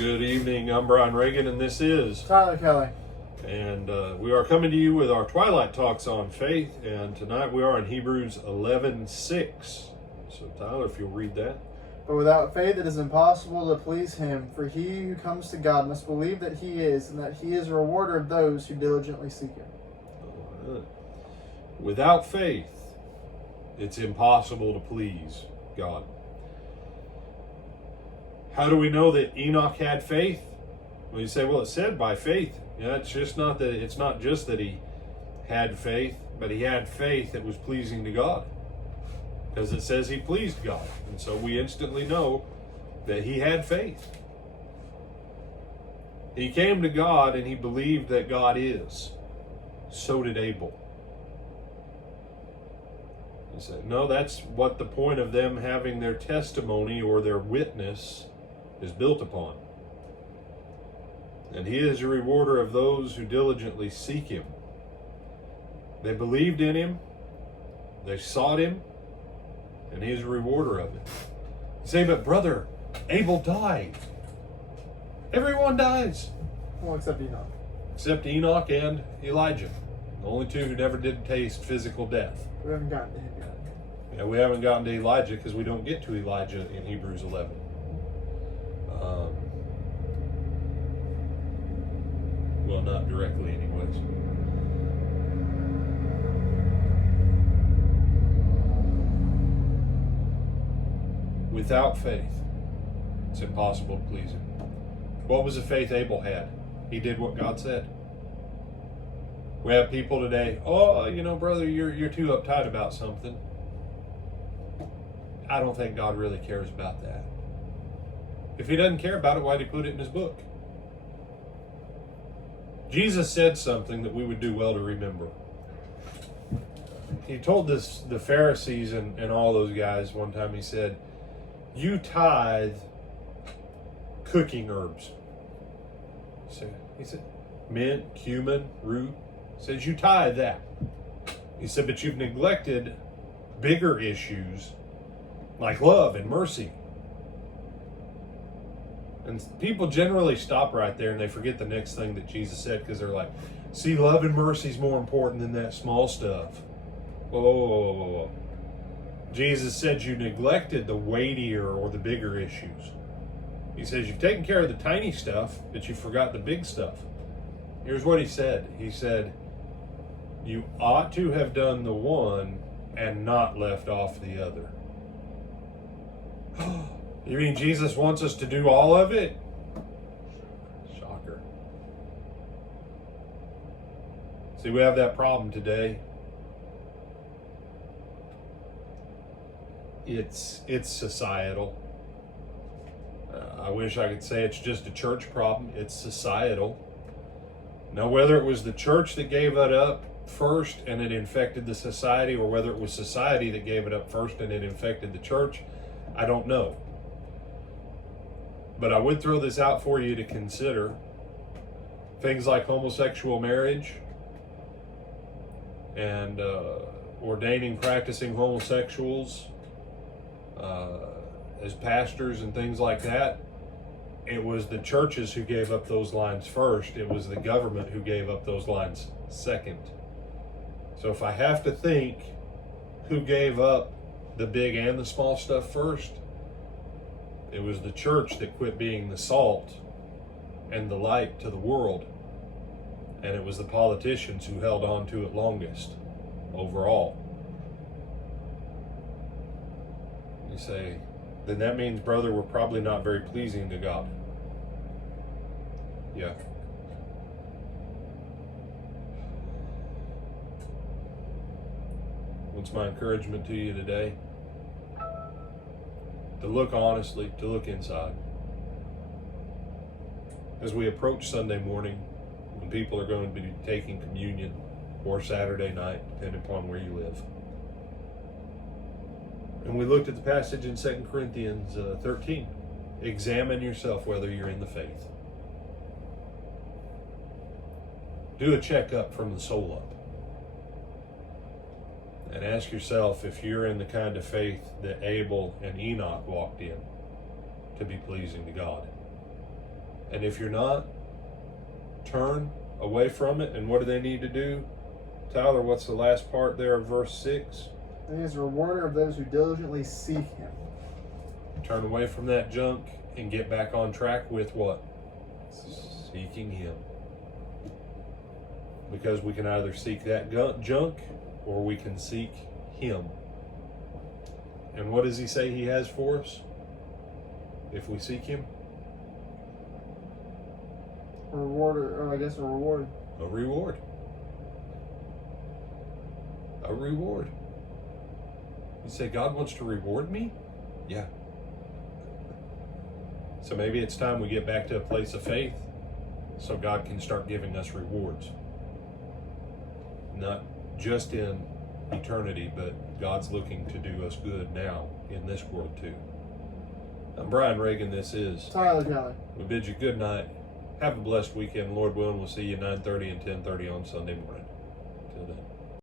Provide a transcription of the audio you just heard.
Good evening. I'm Brian Reagan, and this is Tyler Kelly. And we are coming to you with our Twilight talks on faith. And tonight we are in Hebrews 11:6. So Tyler, if you'll read that. But without faith it is impossible to please him, for he who comes to God must believe that he is, and that he is a rewarder of those who diligently seek him. All right. Without faith, it's impossible to please God. How do we know that Enoch had faith? Well, you say, well, it said by faith. Yeah, it's not just that he had faith, but he had faith that was pleasing to God. Because it says he pleased God. And so we instantly know that he had faith. He came to God and he believed that God is. So did Abel. You say, no, that's what the point of them having their testimony or their witness is built upon. And he is a rewarder of those who diligently seek him. They believed in him, they sought him, and he is a rewarder of it. You say, but brother, Abel died. Everyone dies. Well, except Enoch. Except Enoch and Elijah. The only two who never did taste physical death. We haven't gotten to him yet. Yeah, we haven't gotten to Elijah because we don't get to Elijah in Hebrews 11. Well, not directly anyways. Without faith, it's impossible to please him. What was the faith Abel had? He did what God said. We have people today, brother, you're too uptight about something. I don't think God really cares about that. If he doesn't care about it, why'd he put it in his book? Jesus said something that we would do well to remember. He told the Pharisees and all those guys one time, he said, you tithe cooking herbs. He said, mint, cumin, rue. He says, you tithe that. He said, but you've neglected bigger issues like love and mercy. And people generally stop right there and they forget the next thing that Jesus said because they're like, see, love and mercy is more important than that small stuff. Whoa. Jesus said you neglected the weightier or the bigger issues. He says you've taken care of the tiny stuff, but you forgot the big stuff. Here's what he said. He said, you ought to have done the one and not left off the other. You mean Jesus wants us to do all of it? Shocker. See, we have that problem today. It's societal. I wish I could say it's just a church problem. It's societal. Now, whether it was the church that gave it up first and it infected the society, or whether it was society that gave it up first and it infected the church, I don't know. But I would throw this out for you to consider. Things like homosexual marriage and ordaining practicing homosexuals as pastors and things like that. It was the churches who gave up those lines first. It was the government who gave up those lines second. So if I have to think who gave up the big and the small stuff first, it was the church that quit being the salt and the light to the world. And it was the politicians who held on to it longest overall. You say, then that means, brother, we're probably not very pleasing to God. Yeah. What's my encouragement to you today? To look honestly, to look inside. As we approach Sunday morning, when people are going to be taking communion, or Saturday night, depending upon where you live. And we looked at the passage in 2 Corinthians 13. Examine yourself whether you're in the faith. Do a checkup from the soul up. And ask yourself if you're in the kind of faith that Abel and Enoch walked in to be pleasing to God. And if you're not, turn away from it. And what do they need to do? Tyler, what's the last part there of verse 6? He is a rewarder of those who diligently seek him. Turn away from that junk and get back on track with what? Seeking him. Because we can either seek that junk or we can seek him. And what does he say he has for us if we seek him? A rewarder, or I guess a reward. A reward. A reward. You say, God wants to reward me? Yeah. So maybe it's time we get back to a place of faith so God can start giving us rewards. Not just in eternity, but God's looking to do us good now in this world too. I'm Brian Reagan. This is Tyler Kelly. We bid you good night. Have a blessed weekend. Lord willing, we'll see you 9:30 and 10:30 on Sunday morning. Till then.